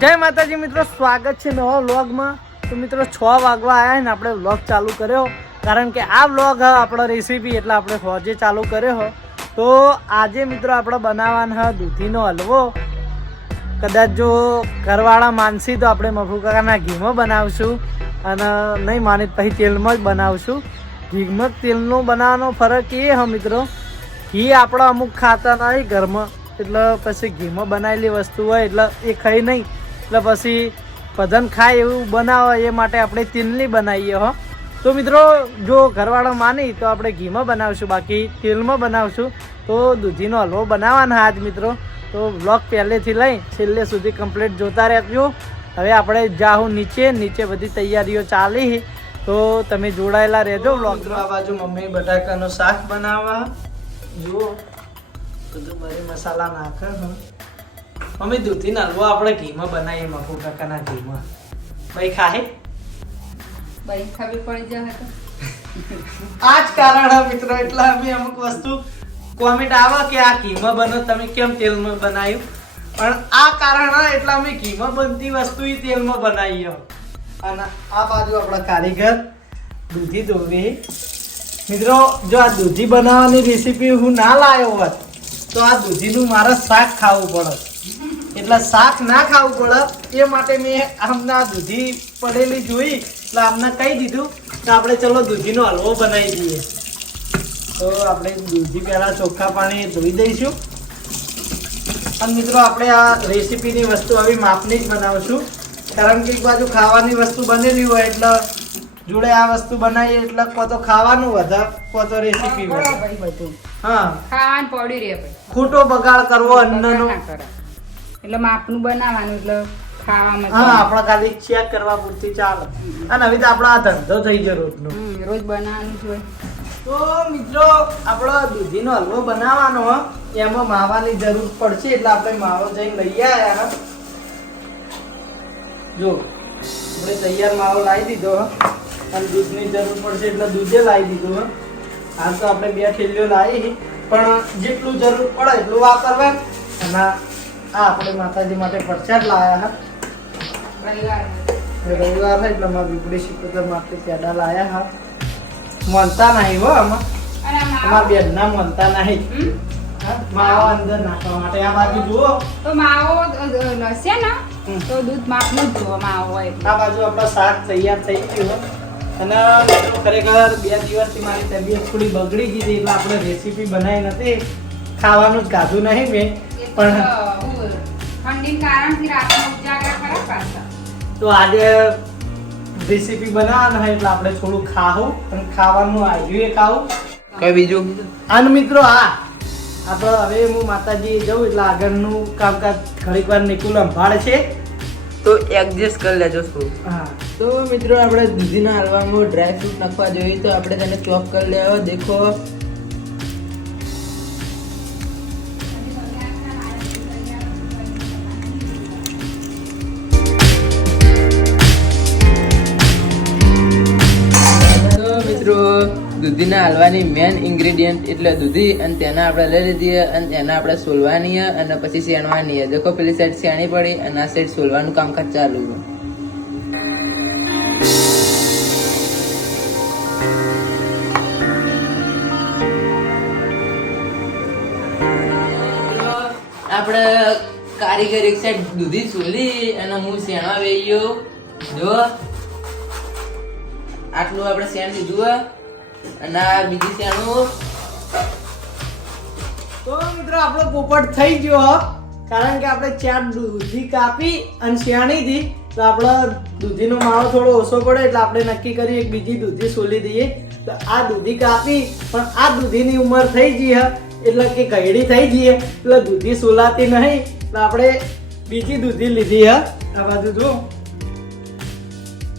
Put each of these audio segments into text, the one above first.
જય માતાજી મિત્રો, સ્વાગત છે નવા વ્લોગમાં. તો મિત્રો 6 વાગવા આવ્યા ને આપણે વ્લોગ ચાલુ કર્યો, કારણ કે આ વ્લોગ આપણો રેસીપી એટલે આપણે ફોજે ચાલુ કર્યો. તો આજે મિત્રો આપણે બનાવવાનો દૂધીનો હલવો. કદાચ જો ઘરવાળા માનસી તો આપણે મફુ કાકાના ઘીમાં બનાવશું, અને નહીં માની પછી તેલમાં જ બનાવશું. ઘીમાં તેલનું બનાવવાનો ફરક એ હ મિત્રો, ઘી આપણે અમુક ખાતા નહીં ઘરમાં, એટલે પછી ઘીમાં બનાવેલી વસ્તુ હોય એટલે એ ખાઈ નહીં, એટલે પછી બધાને ખાય એવું બનાવે, એ માટે આપણે તેલની બનાવીએ હો. તો મિત્રો જો ઘરવાળા માની તો આપણે ઘીમાં બનાવશું, બાકી તેલમાં બનાવશું. તો દૂધીનો હલવો બનાવવાનો આજ મિત્રો. તો વ્લોગ પહેલેથી લઈ છેલ્લે સુધી કમ્પ્લીટ જોતા રહેજો. હવે આપણે જાઉં નીચે બધી તૈયારીઓ ચાલી, તો તમે જોડાયેલા રહેજો વ્લોગ. આ બાજુ મમ્મી બટાકાનું શાક બનાવવા, જુઓ બધું મરી મસાલા નાખે. મમ્મી દૂધીનો હલવો આપણે ઘીમાં બનાવીએ, મફુ કાકાના ઘીમાં. ભાઈ ખાહે ભાઈ ખબર પડી જાય તો આ જ કારણ મિત્રો, એટલે અમે અમુક વસ્તુ કોમેન્ટ આવે કે આ ઘીમાં બનો, તમે કેમ તેલમાં બનાવ્યું, પણ આ કારણ એટલે અમે ઘીમાં બનતી વસ્તુ તેલમાં બનાવીએ. અને આ બાજુ આપણા કારીગર દૂધી ધોવી. મિત્રો જો આ દૂધી બનાવવાની રેસીપી હું ના લાવ્યો હોત તો આ દૂધીનું મારે શાક ખાવું પડે, એટલે શાક ના ખાવું પડે એ માટે મેં આમના દૂધી પડેલી જોઈ, એટલે આમને કહી દીધું કે આપણે ચલો દૂધીનો હલવો બનાવી દઈએ. તો આપણે દૂધી પહેલાં ચોખ્ખા પાણી ધોઈ દઈશું. અને મિત્રો આપણે આ રેસીપીની વસ્તુ આવી માપની જ બનાવશું, કારણ કે એક બાજુ ખાવાની વસ્તુ બનેલી હોય એટલે જોડે આ વસ્તુ બનાવીએ એટલે કો તો ખાવાનું વધારે, કો તો રેસીપી ભાઈ બધું હા ખાવાનું પડી રહે ભાઈ, ખોટો બગાડ કરવો અન્નનો. ના કરે એટલે માપનું બનાવવાનું, એટલે ખાવામાં હા આપણે ખાલી ચેક કરવા પૂરતી ચાલે. અને હવે તો આપણો આ ધંધો થઈ ગયો રોજનો. રોજ બનાવવાનું જ હોય. તો મિત્રો આપણો દૂધીનો હલવો બનાવવાનો હો, એમાં માવાની જરૂર પડશે, એટલે આપણે માવો જઈને લઈ આવ્યા. જો આપણે તૈયાર માવો લાવી દીધો હો, અને દૂધની જરૂર પડશે એટલે દૂધે લાવી દીધું હો. હાલ તો આપણે 2 થેલીઓ લાવી, પણ જેટલું જરૂર પડે એટલું વાપરવાનું. અને આ આપણે માતાજી માટે પ્રસાદ લાવ્યા હા, રવિવાર છે એટલે મારા બીપડી શીખોતર માટે પેડા લાવ્યા હા. મળતા નહીં હો આમાં, અમારા બેનના મળતા નહીં. માવો અંદર નાખવા માટે આ બાજુ જુઓ, તો માવો લસે ને તો દૂધ માપનું જ જોવો માવો હોય. આ બાજુ આપણો શાક તૈયાર થઈ ગયું. અને ખરેખર 2 દિવસથી મારી તબિયત થોડી બગડી ગઈ હતી, એટલે આપણે રેસીપી બનાવી નથી, ખાવાનું જ ખાધું નહીં મેં. પણ ઠંડીના કારણથી રાતનો ઉજાગરા ખરા પાછા. તો આજે રેસીપી બનાવવાનું હોય એટલે આપણે થોડું ખાવું, અને ખાવાનું આવ્યું એ ખાવું. કઈ બીજું અને મિત્રો હા આપણે હવે હું માતાજી જઉં એટલે આગળનું કામકાજ ઘડીક વાર નિકુલ સંભાળ છે, તો એડજસ્ટ કરી લેજો શું. હા. તો મિત્રો આપણે દૂધીના હલવામાં ડ્રાય ફ્રૂટ નાખવા જોઈએ, તો આપણે તેને ચોપ કરી લેવો. દેખો મિત્રો દૂધીના હલવાની મેન ઇન્ગ્રેડિયન્ટ એટલે દૂધી, અને તેના આપણે લઈ લીધી અને તેને આપણે સોલવાની અને પછી શેણવાની. દેખો પેલી સાઈડ શેણી પડી અને આ સાઈડ સોલવાનું કામકાજ ચાલુ છે. આપણે કારીગર એક સાઈડ દૂધી સોલી અને હું શેણવા વહી ગયો. જો આટલું આપણે શેણ લીધું અને આ બીજી શેણું. તો મિત્રો આપણો પોપટ થઈ ગયો હો, કારણ કે આપણે 4 દૂધી કાપી અને શેણી હતી, તો આપણો દૂધીનો માવો થોડો ઓછો પડે એટલે આપણે નક્કી કરી એક બીજી દૂધી સોલી દઈએ. તો આ દૂધી કાપી, પણ આ દૂધીની ઉંમર થઈ ગઈ હે, એટલે કે ગયડી થઈ ગઈ એટલે દૂધી સોલાતી નહીં, તો આપણે બીજી દૂધી લીધી હે. આ બાજુ જો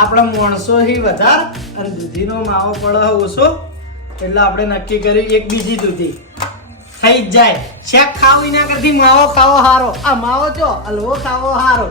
આપણા માણસો ही વધારે અને દૂધીનો માવો પડે ઓછો, એટલે આપણે નક્કી કર્યું એક બીજી દૂધી થઈ જ જાય. શેક ખાવું એના કરતી માવો ખાવો હારો. આ માવો જો હલવો ખાવો હારો.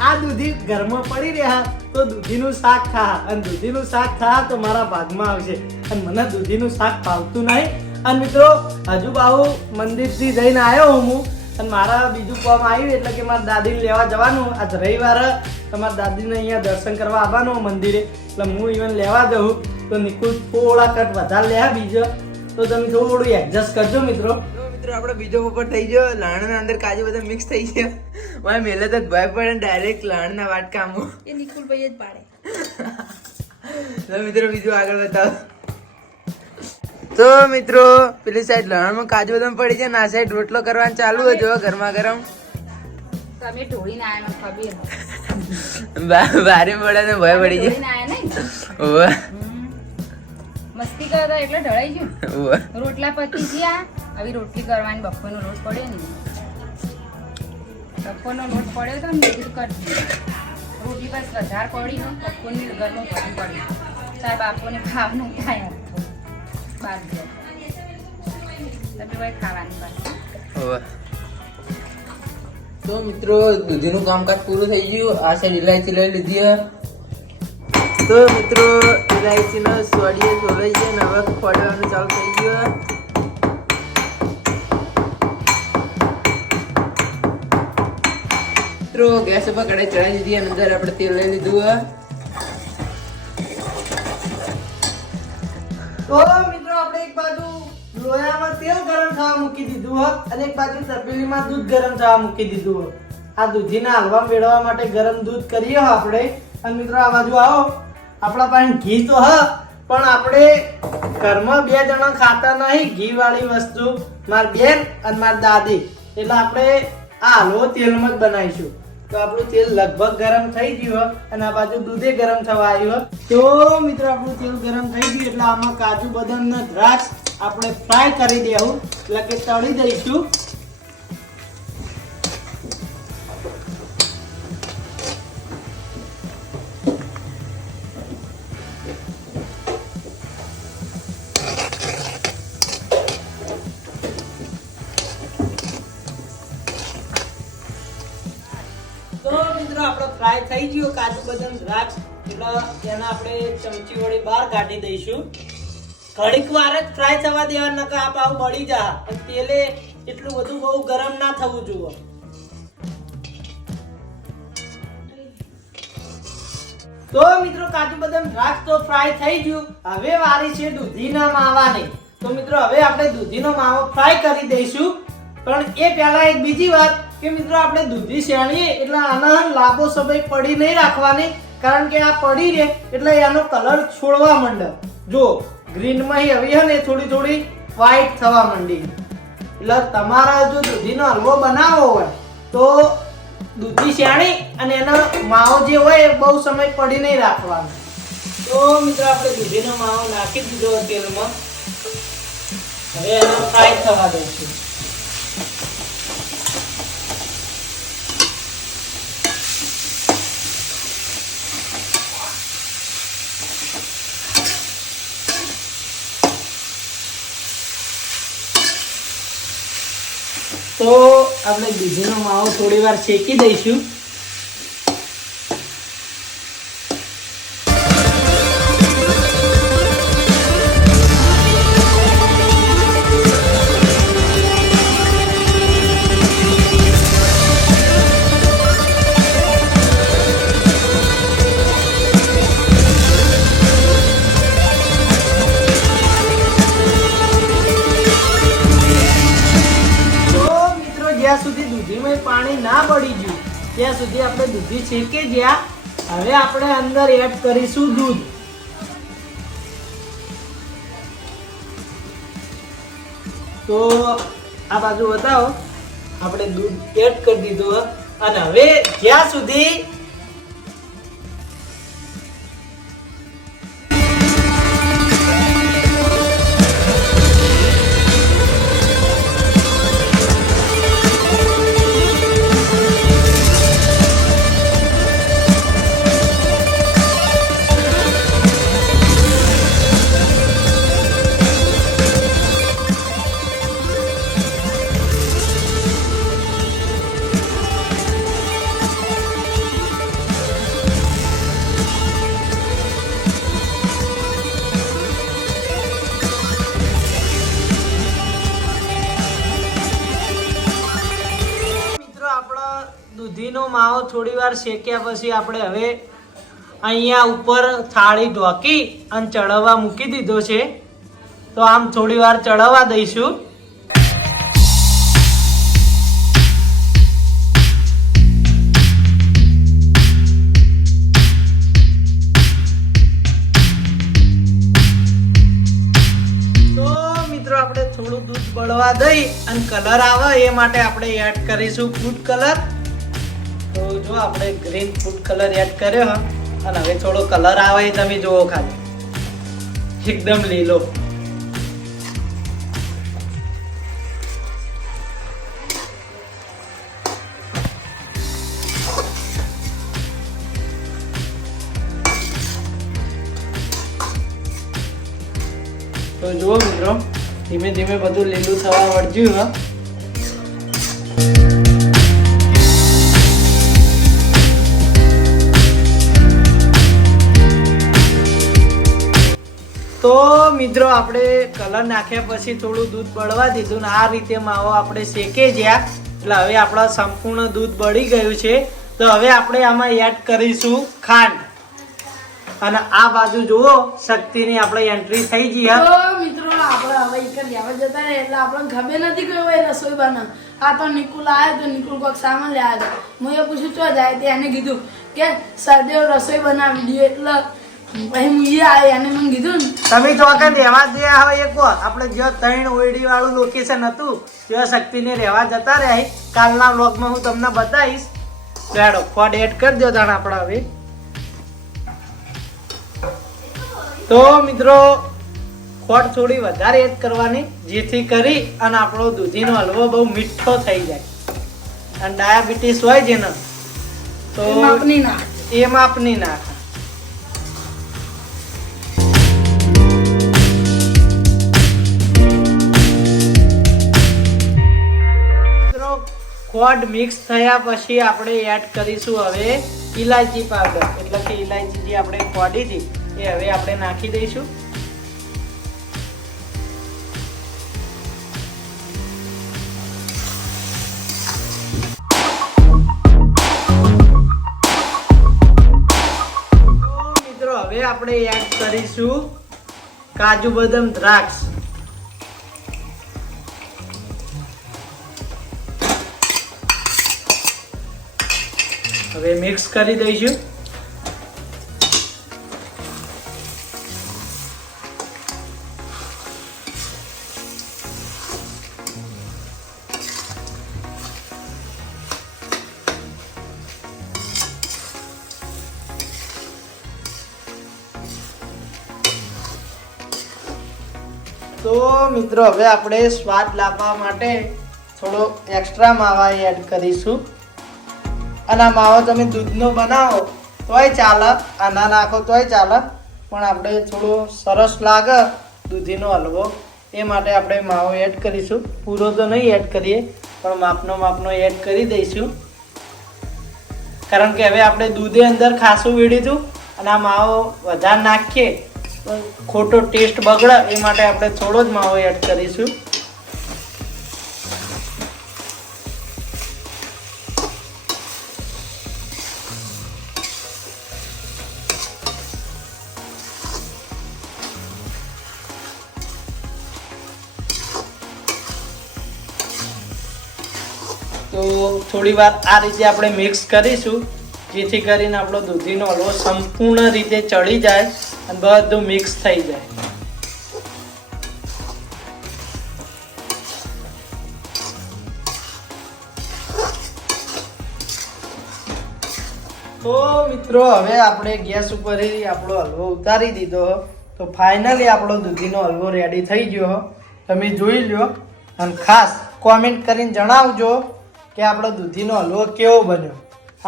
આ દૂધી ઘરમાં પડી રહ્યા તો દૂધીનું શાક ખા, અને દૂધીનું શાક ખા તો મારા ભાગમાં આવશે. અને મને દૂધીનું શાક ભાવતું નહીં. અને મિત્રો હજુ બાહુ મંદિરથી જઈને આવ્યો હું, અને મારા બીજું કામ આવ્યું એટલે કે મારા દાદીને લેવા જવાનું. આજ રવિવાર તમારા દાદીને અહીંયા દર્શન કરવા આવવાનું મંદિરે, એટલે હું ઇવન લેવા જઉં. તો નિકુલ થોડા કટ વધારે લે બીજો, તો તમે થોડું એડજસ્ટ કરજો મિત્રો. મિત્રો આપણો બીજો પોપટ થઈ ગયો. લાણના અંદર કાજુ બધા મિક્સ થઈ ગયા. મારે મેલે તો ભય પડે ડાયરેક્ટ લાણના વાટકામાં. એ નિકુલભાઈ જ પાડે. તો મિત્રો બીજું આગળ બતાવો. તો મિત્રો પેલી સાઈડ લણમાં કાજુ બદામ પડી છે ને આ સાઈડ રોટલો કરવાનું ચાલુ હોય જો ગરમા ગરમ. તમે ઢોળીને આયા મને ખબર ભારે પડે ને ભય પડી જાય. ઢોળીને આયા નહીં ઓવે મસ્તી કરતા એટલે ઢળાઈ ગયું. ઓવે રોટલા પતી ગયા, હવે રોટલી કરવાની. બપોરનો લોટ પડ્યો ને, બપોરનો લોટ પડ્યો તો ને કીધું કરતી રોટલી બસ વધારે પડી ને બપોરની ઘરનું બધું પડ્યું. સાહેબ બાપોને ખાવાનું થાય બાદ તમે ભાઈ ખાવાની બસ. ઓવે તો મિત્રો દૂધીનું કામકાજ પૂરું થઈ ગયું. આ સાઈડ ઇલાયચી લઈ લીધી. તો મિત્રો ઇલાયચીનો સોડીએ સોલાઈ છે ને હવે ખોડવાનું ચાલુ થઈ ગયું. મિત્રો ગેસ ઉપર કઢાઈ ચડાવી દીધી અને અંદર આપણે તેલ લઈ લીધું. તો મિત્રો આપણે એક બાજુ લોયામાં તેલ ગરમ થવા મૂકી દીધું હોત અને એક બાજુ તપેલીમાં દૂધ ગરમ થવા મૂકી દીધું હોત. આ દૂધીના હલવા મેળવવા માટે ગરમ દૂધ કરીએ આપણે. અને મિત્રો આ બાજુ આવો, આપણા પાસે ઘી તો હ પણ આપણે ઘરમાં 2 જણા ખાતા નહીં ઘી વાળી વસ્તુ, મારી બેન અને મારી દાદી. એટલે આપણે આ હલવો તેલમાં જ બનાવીશું. તો આપણું તેલ લગભગ ગરમ થઈ ગયું અને આ બાજુ દૂધે ગરમ થવા આવ્યું. તો મિત્રો આપણું તેલ ગરમ થઈ ગયું એટલે આમાં કાજુ બદામ ને દ્રાક્ષ આપણે ફ્રાય કરી દેવું, એટલે કે તળી દઈશું. તો મિત્રો આપણો ફ્રાય થઈ ગયો કાજુ બદામ દ્રાક્ષ, એટલે તેને આપણે ચમચી વડે બહાર કાઢી દઈશું. ઘડીક વાર જ ફ્રાય થવા દેવા, નકર આ પાવ બળી જા. અને તેલે એટલું બધું બહુ ગરમ ના થવું જોઈએ. તો મિત્રો કાજુ બદામ દ્રાક્ષ તો ફ્રાય થઈ ગયું. હવે વારી છે દૂધીના માવાની. તો મિત્રો હવે આપણે દૂધીનો માવો ફ્રાય કરી દઈશું. પણ એ પહેલા એક બીજી વાત કે મિત્રો આપણે દૂધી શેણીએ એટલે આના લાંબો સમય પડી નહીં રાખવાની, કારણ કે આ પડી રહે એટલે એનો કલર છોડવા માંડે. જો ગ્રીનમાં હવે છે ને થોડી થોડી વ્હાઈટ થવા માંડી. એટલે તમારા જો દૂધીનો હલવો બનાવવો હોય તો દૂધી શેણી અને એનો માવો જે હોય એ બહુ સમય પડી નહીં રાખવાનો. તો મિત્રો આપણે દૂધીનો માવો નાખી દીધો તેલમાં. હવે એને ફ્રાય થવા દઈશું. તો આપણે દૂધીનો માવો થોડી વાર શેકી દઈશું. જ્યાં સુધી દૂધીમાં પાણી ના બળી ગયું ત્યાં સુધી આપણે દૂધી શેકી ગયા. હવે આપણે અંદર એડ કરીશું દૂધ. તો આ બાજુ બતાવો, આપણે દૂધ એડ કરી દીધું અને હવે જ્યાં સુધી માવો થોડી વાર શેક્યા પછી આપણે હવે અહીંયા ઉપર થાળી ઢોકી અને ચડવા મૂકી દીધો છે. તો આમ થોડી વાર ચડવા દઈશું. તો મિત્રો આપણે થોડું દૂધ બળવા દઈ અને કલર આવે એ માટે આપણે એડ કરીશું ફૂડ કલર. તો જો આપણે ગ્રીન ફૂડ કલર એડ કર્યો અને હવે થોડો કલર આવે એ તમે જુઓ ખાલી એકદમ લીલો. તો જુઓ મિત્રો ધીમે ધીમે બધું લીલું થવા વળગ્યું હ. તો મિત્રો આપણે કલર નાખ્યા પછી થોડું દૂધ બળવા દીધું ને આ રીતે માવો આપણે શેકે જ્યાં એટલે હવે આપણા સંપૂર્ણ દૂધ બળી ગયું છે. તો હવે આપણે આમાં એડ કરીશું ખાંડ. અને આ બાજુ જુઓ શક્તિની આપણે એન્ટ્રી થઈ ગઈ. તો મિત્રો આપણે હવે એક લેવા જતા રહે એટલે આપણને ખબર નથી કે ભાઈ રસોઈ બનાવ. આ તો નિકુલ આવ્યો તો નિકુલ કોઈક સામાન લેવા હતો. હું એ પૂછ્યું ચો જાય તે એને કીધું કે સરદેવ રસોઈ બનાવી દઈએ એટલે પછી હું એ આવ્યો એને મને કીધું ને તમે ચોકન રહેવા દે હવે એક વાર આપણે જો 3 ઓયડી વાળું લોકેશન હતું ત્યાં શક્તિને રહેવા જતા રહ્યા. કાલના વ્લોગમાં હું તમને બતાવીશ. ચાલો ફોડ એડ કરી દો તાણ આપણે હવે. તો મિત્રો ખોટ થોડી વધારે એડ કરવાની જેથી કરી અને આપણો દૂધીનો હલવો બહુ મીઠો થઈ જાય. અને ડાયાબિટીસ હોય છે ને તો એ માપની ના એ માપની નાખે. મિત્રો ખોટ મિક્સ થયા પછી આપણે એડ કરીશું હવે ઇલાયચી પાવડર. એટલે કે ઇલાયચી જે આપણે ખોડી હતી એ હવે આપણે નાખી દઈશું. મિત્રો હવે આપણે એડ કરીશું કાજુ બદામ દ્રાક્ષ. હવે મિક્સ કરી દઈશું. તો મિત્રો હવે આપણે સ્વાદ લાવવા માટે થોડો એક્સ્ટ્રા માવા એડ કરીશું. અને આ માવો તમે દૂધનો બનાવો તોય ચાલે, આ ના નાખો તોય ચાલે, પણ આપણે થોડો સરસ લાગે દૂધીનો હલવો એ માટે આપણે માવો એડ કરીશું. પૂરો તો નહીં એડ કરીએ પણ માપનો એડ કરી દઈશું. કારણ કે હવે આપણે દૂધે અંદર ખાસું વીડીશું અને આ માવો વધારે નાખીએ તો ખોટો ટેસ્ટ બગડે એ માટે આપણે થોડો જ માવો એડ કરીશું. તો થોડી વાર આ રીતે આપણે મિક્સ કરીશું જેથી કરીને આપણો દૂધીનો હલવો સંપૂર્ણ રીતે ચડી જાય અને બધું મિક્સ થઈ જાય. તો મિત્રો હવે આપણે ગેસ ઉપરથી આપણો હલવો ઉતારી દીધો. તો ફાઇનલી આપણો દૂધીનો હલવો રેડી થઈ ગયો. તમે જોઈ લો અને ખાસ કોમેન્ટ કરીને જણાવજો કે આપણો દૂધીનો હલવો કેવો બન્યો.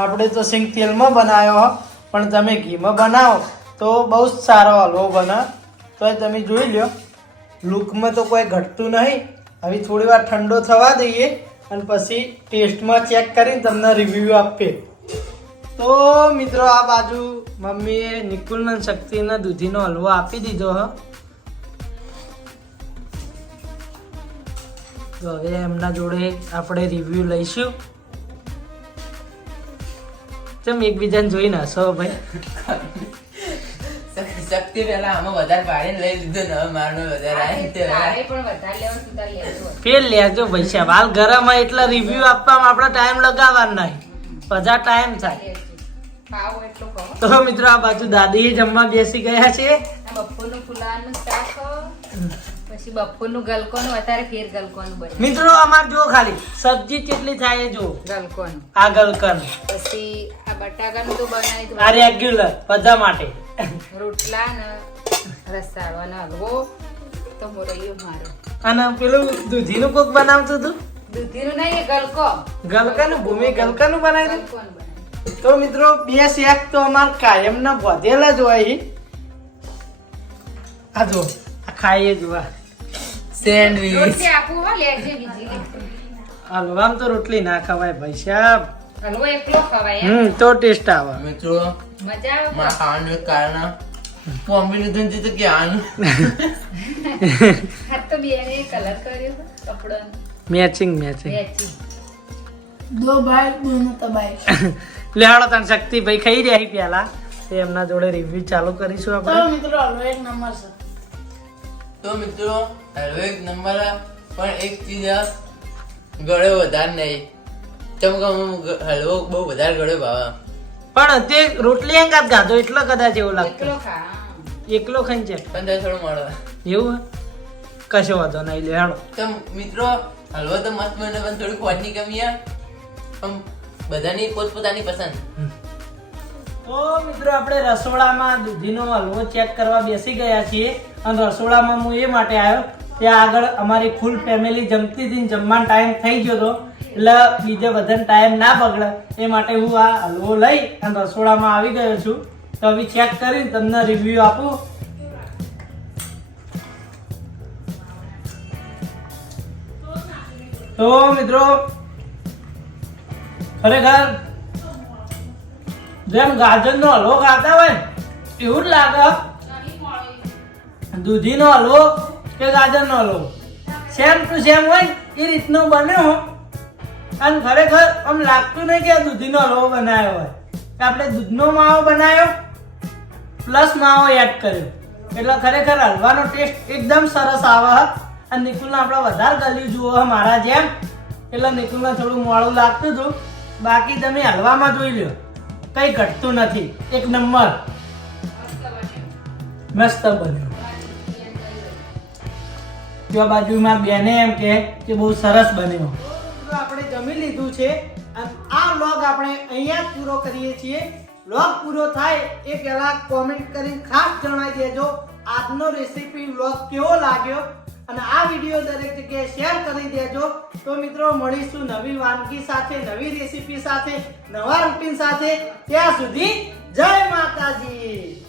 આપણે તો સિંગ તેલમાં બનાવ્યો પણ તમે ઘીમાં બનાવો તો બહુ જ સારો હલવો બને. તો તમે જોઈ લો લુકમાં તો કોઈ ઘટતું નહીં. હવે થોડી વાર ઠંડો થવા દઈએ અને પછી ટેસ્ટમાં ચેક કરીને તમને રિવ્યૂ આપીએ. તો મિત્રો આ બાજુ મમ્મીએ નિકુલના શક્તિના દૂધીનો હલવો આપી દીધો હ. તો હવે એમના જોડે આપણે રિવ્યૂ લઈશું. ચમ એકબીજાને જોઈને હસો ભાઈ. શક્તિ પેલા આમાં વધારે પાડીને લઈ લીધું ને હવે મારનો વધારે આવે તે તારે પણ વધારે લેવાનું તું તારે લેજો. ફેર લેજો પૈસા હાલ ગરમ હોય એટલે રિવ્યુ આપવામાં આપણે ટાઈમ લગાવવાનો નહીં, બધા ટાઈમ થાય. લેજો. ખાવો એટલો કહો. તો મિત્રો આ બાજુ દાદી જમવા બેસી ગયા છે. આ બપોરનું ફુલાવાનું શાક પછી બપોરનું ગલકોનું અત્યારે ફેર ગલકોનું બને મિત્રો અમાર જો ખાલી સબ્જી કેટલી થાય એ જો. ગલકોનું આ ગલકન, પછી આ બટાકાનું તો બનાવી આ રેગ્યુલર બધા માટે. રોટલા ને રસાળો અને હલવો તો મોરૈયો મારો અને પેલું દૂધીનું કોક બનાવતું હતું, દૂધીનું નહીં એ ગલકો ગલકાનું, ભૂમિ ગલકાનું બનાવી દઉં. ગલકોનું બનાવ્યું. તો મિત્રો બે શેક તો અમાર કાયમના વધેલા જ હોય છે. આ જો આ ખાઈએ જોવા સેન્ડવીચ રોટલી આપું હો લેજે બીજી લે. હલવામ તો રોટલી ના ખવાય ભાઈ સાહેબ. હલવો એકલો ખવાય એમ. તો ટેસ્ટ આવે. મિત્રો મજા આવે માં ખાવાનું એક કારણ કોમ્બિનેશન થી તો ક્યાં હાથ તો બેને કલર કર્યો છે કપડાનો મેચિંગ મેચિંગ. વેચી દો ભાઈ દોનો તબાઈ. લે હાડો તને શક્તિ ભાઈ ખાઈ રહ્યા છે પેલા તે એમના જોડે રિવ્યુ ચાલુ કરીશું તો આપણે. મિત્રો હલવો એક નંબર છે. તો મિત્રો હલવો એક નંબર પણ એક ચીજ ગળ્યો વધારે નહીં ચમક હલવો બહુ વધારે ગળ્યો ભાવે પણ તે રોટલી અંગાત ગાધો એટલે કદાચ એવું લાગતું. એકલો ખા એકલો ખાઈ છે પણ તે થોડું મળે એવું હે? કશો વાંધો નહીં લે હાડો. તો મિત્રો હલવો તો મસ્ત બને પણ થોડી ખોટની કમી પણ બધાની પોતપોતાની પસંદ. તો મિત્રો આપણે રસોડામાં દૂધીનો હલવો ચેક કરવા બેસી ગયા છીએ અને રસોડામાં હું એ માટે આવ્યો ત્યાં આગળ અમારી ફૂલ ફેમિલી જમતી હતી ને જમવાનો ટાઈમ થઈ ગયો હતો એટલે બીજે બધાને ટાઈમ ના બગડે એ માટે હું આ હલવો લઈ અને રસોડામાં આવી ગયો છું. તો હવે ચેક કરીને તમને રિવ્યુ આપું. તો મિત્રો ખરેખર જેમ ગાજરનો હલવો ખાતા હોય ને એવું જ લાગે. દૂધીનો હલવો કે ગાજરનો હલવો સેમ ટુ સેમ હોય ને એ રીતનો બન્યો અને ખરેખર આમ લાગતું નહીં કે આ દૂધીનો હલવો બનાવ્યો હોય કે આપણે દૂધનો માવો બનાવ્યો પ્લસ માવો એડ કર્યો એટલે ખરેખર હલવાનો ટેસ્ટ એકદમ સરસ આવે. અને નિકુલને આપણે વધારે ગલ્યું જુઓ મારા જેમ એટલે નિકુલને થોડું મોડું લાગતું હતું. બાકી તમે હલવામાં જોઈ લો કઈ ઘટતું નથી, એક નંબર મસ્ત બન્યું. જો બાજુમાં બેને એમ કે બહુ સરસ બન્યો. આપણે જમી લીધું છે અને આ વ્લોગ આપણે અહીંયા જ પૂરો કરીએ છીએ. વ્લોગ પૂરો થાય એ પહેલા કોમેન્ટ કરીને ખાસ જણાવી દેજો આજનો રેસીપી વ્લોગ કેવો લાગ્યો અને આ વિડીયો દરેક જગ્યાએ શેર કરી દેજો. તો મિત્રો મળીશું નવી વાનગી સાથે, નવી રેસીપી સાથે, નવા રૂટીન સાથે. ત્યાં સુધી જય માતાજી.